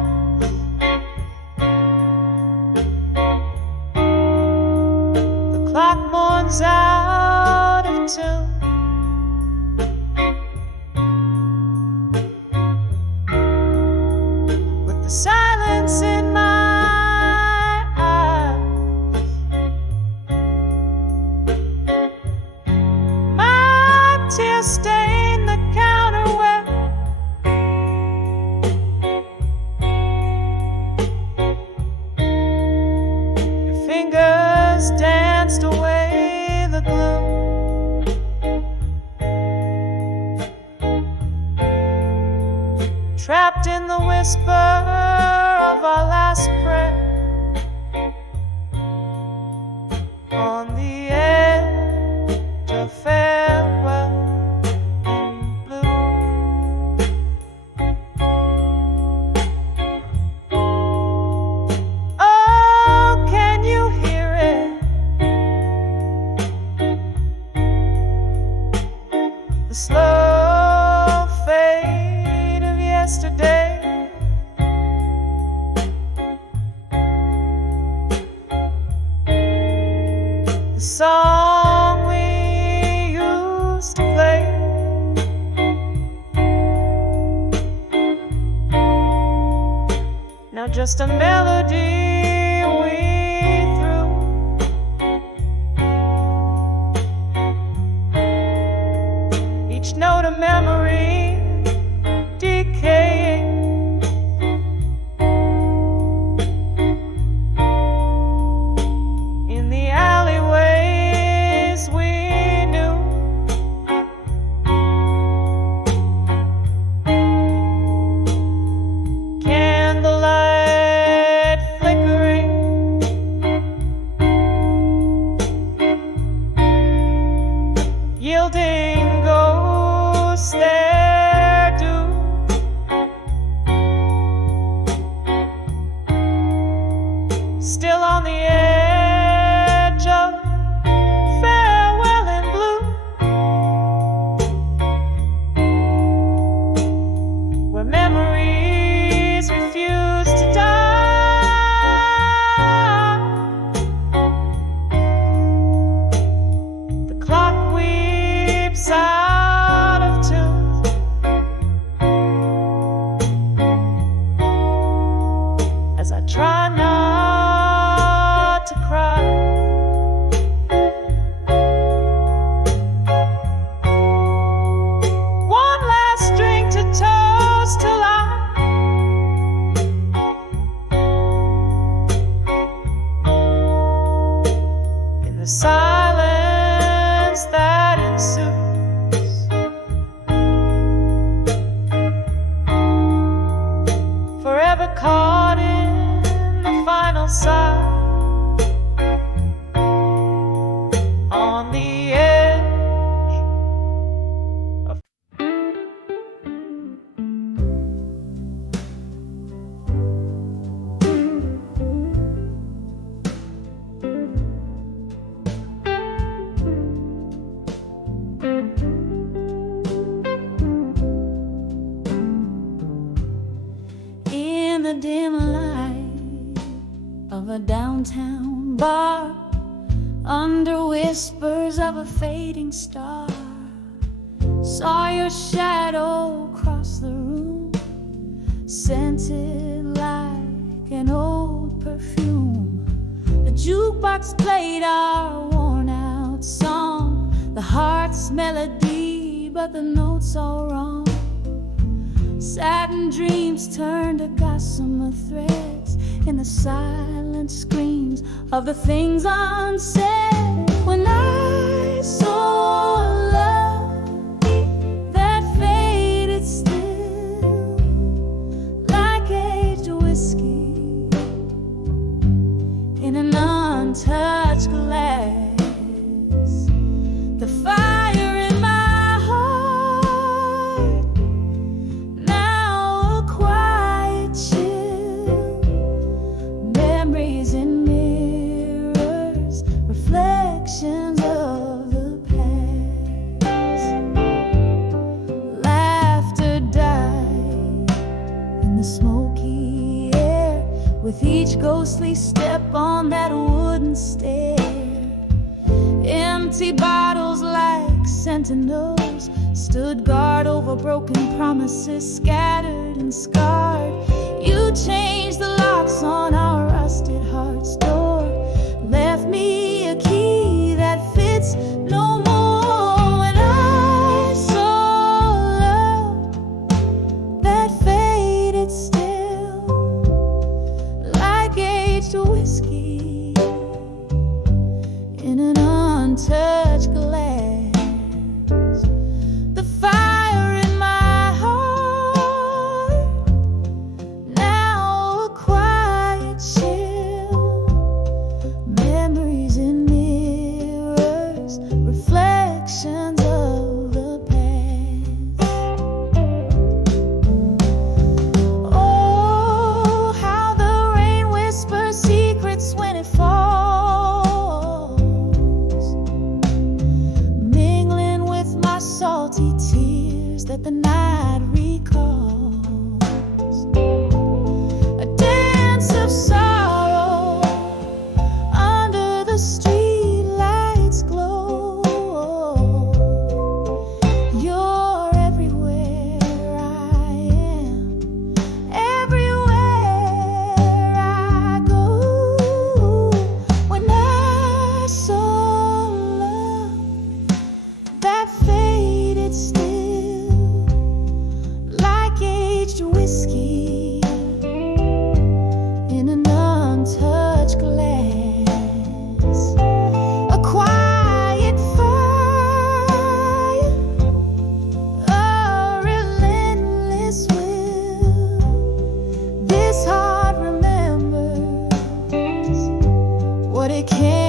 the clock mourns out of tune. Silence in my eyes, my tears stain the counterware. Your fingers danced away the gloom. Trapped in the whisper of our last prayer on the edge of farewell in blue. Oh, can you hear it now just a melody we threw. Each note a memory decaying. In the alleyways we knew. Candlelight flickering, yielding ghosts their due. Still on the edge of farewell in blue, where memories refuse to die. The clock weeps out of tune. As I try not to cry, one last drink to toast to life. In the silence that ensues, forever caught in the final sigh, on the edge of in the dim light of a downtown bar, under whispers of a fading star, saw your shadow cross the room, scented like an old perfume. The jukebox played our worn out song, the heart's melody, but the notes all wrong. Satin dreams turned to gossamer threads in the silent screams of the things unsaid. When I saw love that faded still, like aged whiskey in an untouched glass, the fire in my heart, now a quiet chill, memories in mirrors, reflections of the past. Laughter died in the smoky air with each ghostly step on that wooden stair. Empty bottles like sentinels stood guard over broken promises, scattered and scarred. You changed the locks on our rusted heart's door, left me a key that fits no more. When I saw love that faded still, like aged whiskey in an untouched glass, the fire in my heart, it can't